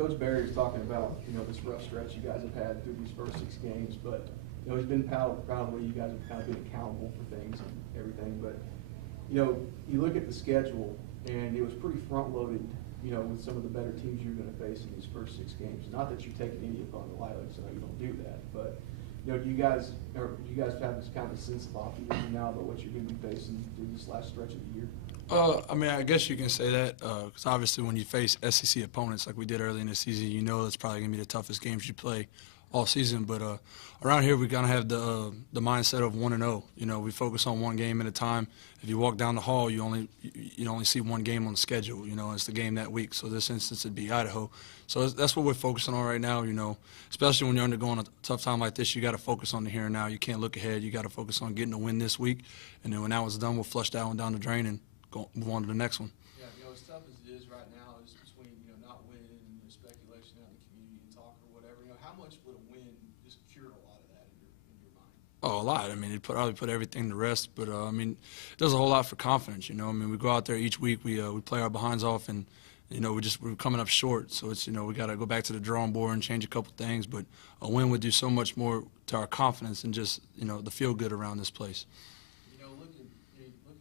Coach Barry was talking about, this rough stretch you guys have had through these first 6 games, but, he's been proud of the way you guys have kind of been accountable for things and everything. But, you look at the schedule, and it was pretty front-loaded, with some of the better teams you're going to face in these first 6 games. Not that you're taking any opponent lightly, so you don't do that. But, do you guys have this kind of sense of optimism now about what you're going to be facing through this last stretch of the year? I mean, I guess you can say that because obviously when you face SEC opponents like we did early in the season, it's probably going to be the toughest games you play all season. But around here, we kind of have the mindset of 1-0. We focus on one game at a time. If you walk down the hall, you only see one game on the schedule. It's the game that week. So this instance, it'd be Idaho. So that's what we're focusing on right now. Especially when you're undergoing a tough time like this, you got to focus on the here and now. You can't look ahead. You got to focus on getting a win this week, and then when that one's done, we'll flush that one down the drain and move on to the next one. Yeah, as tough as it is right now, is between not winning and the speculation out in the community and talk or whatever. How much would a win just cure a lot of that in your mind? Oh, a lot. I mean, it probably put everything to rest. But I mean, it does a whole lot for confidence. I mean, we go out there each week, we play our behinds off, and we're coming up short. So it's we got to go back to the drawing board and change a couple things. But a win would do so much more to our confidence and just the feel good around this place. Looking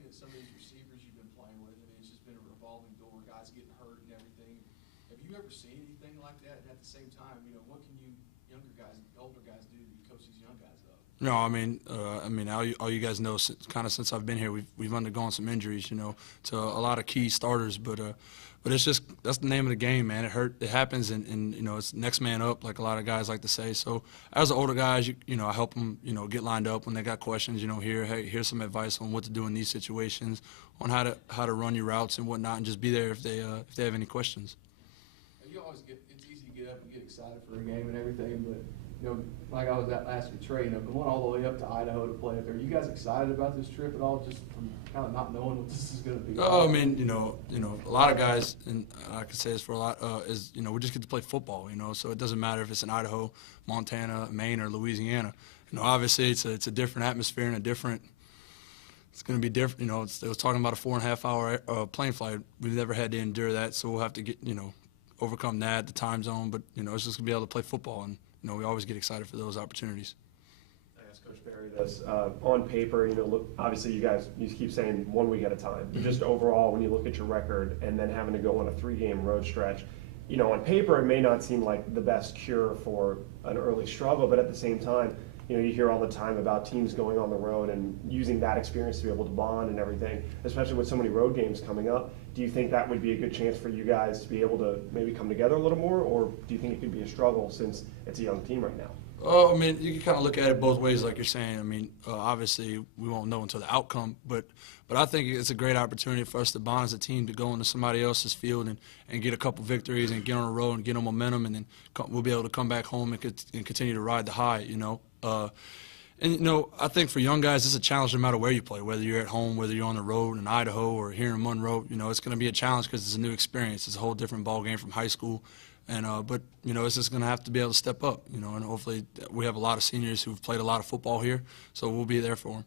at some of these receivers you've been playing with, it's just been a revolving door, guys getting hurt and everything. Have you ever seen anything like that? And at the same time, what can you older guys do to coach these young guys up? No, I mean, all you guys know, since I've been here, we've undergone some injuries, to a lot of key starters, but it's just that's the name of the game, man. It happens, and it's next man up, like a lot of guys like to say. So as the older guys, I help them, get lined up when they got questions. Here's some advice on what to do in these situations, on how to run your routes and whatnot, and just be there if they have any questions. It's easy to get up and get excited for a game and everything, but like I was asking Trey, going all the way up to Idaho to play up there, are you guys excited about this trip at all, just from kind of not knowing what this is going to be? I mean, a lot of guys, and I can say this for a lot, we just get to play football, so it doesn't matter if it's in Idaho, Montana, Maine, or Louisiana. Obviously it's a different atmosphere and it's going to be different. It was talking about a 4.5-hour plane flight. We've never had to endure that, so we'll have to get, overcome that, the time zone, but, it's just going to be able to play football, and, we always get excited for those opportunities. I asked Coach Barry this. On paper, look, obviously you keep saying 1 week at a time, but just overall, when you look at your record and then having to go on a 3-game road stretch, on paper it may not seem like the best cure for an early struggle, but at the same time, you hear all the time about teams going on the road and using that experience to be able to bond and everything, especially with so many road games coming up. Do you think that would be a good chance for you guys to be able to maybe come together a little more, or do you think it could be a struggle since it's a young team right now? I mean, you can kind of look at it both ways, like you're saying. I mean, obviously we won't know until the outcome, but I think it's a great opportunity for us to bond as a team, to go into somebody else's field and get a couple victories and get on the road and get on momentum, and then we'll be able to come back home and continue to ride the high, I think for young guys, it's a challenge no matter where you play, whether you're at home, whether you're on the road in Idaho or here in Monroe. It's going to be a challenge because it's a new experience. It's a whole different ball game from high school. But it's just going to have to be able to step up, and hopefully we have a lot of seniors who've played a lot of football here, so we'll be there for them.